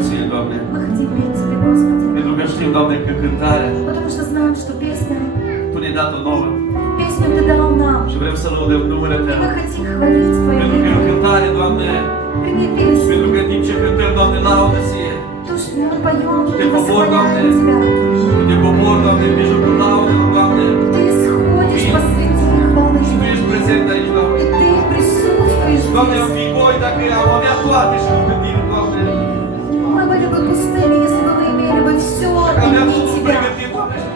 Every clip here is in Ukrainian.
Отців, Давний. Мы хотим верить Тебе, Господи. И другошлив, Давный, как кантаря. Потому что знаем, что песня, Ту не дато новим. песню Ты дал нам. Живем все люди И мы думаєте. хотим хвалить Твое Він другим имя. кантарі, Давний. Прими Він песню, другим дівче хитим, Давний, на Одесі. ту, что мы поем, Ты мы восхваляем поборгал Тебя. Тоді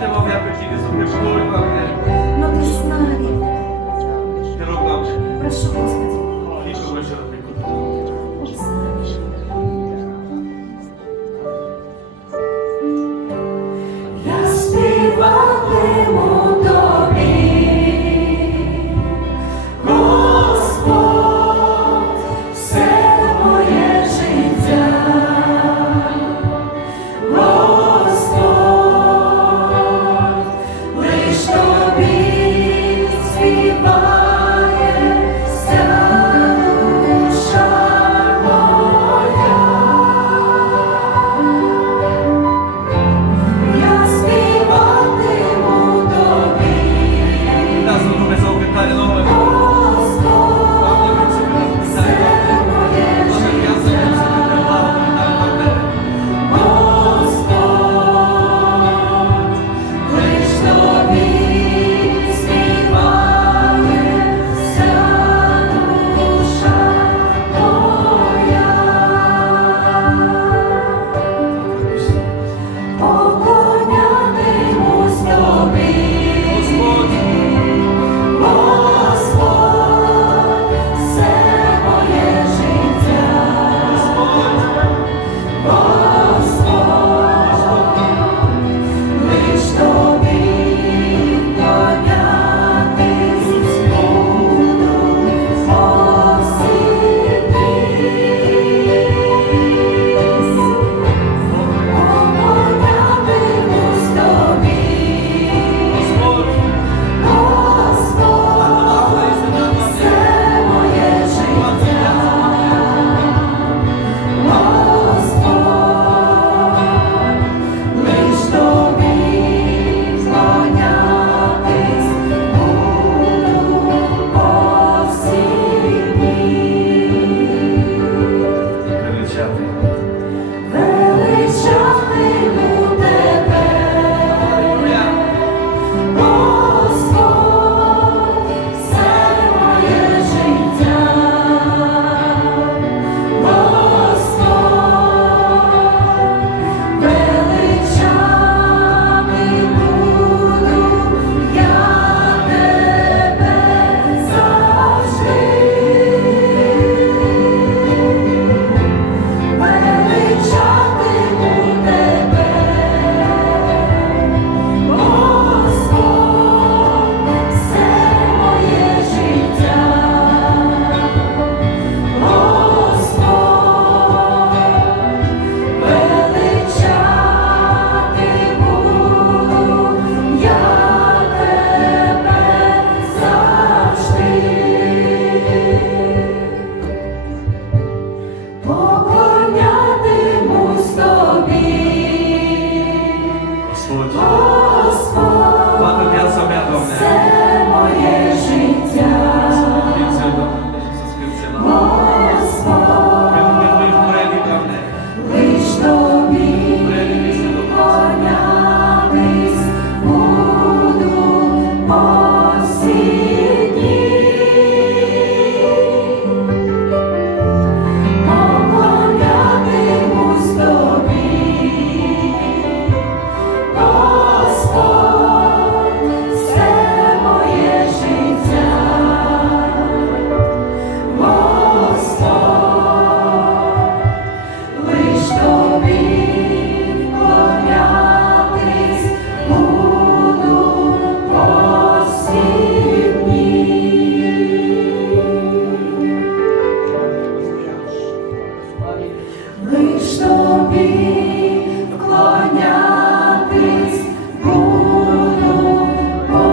te mowy apetity są już kurwa, nie? No. be.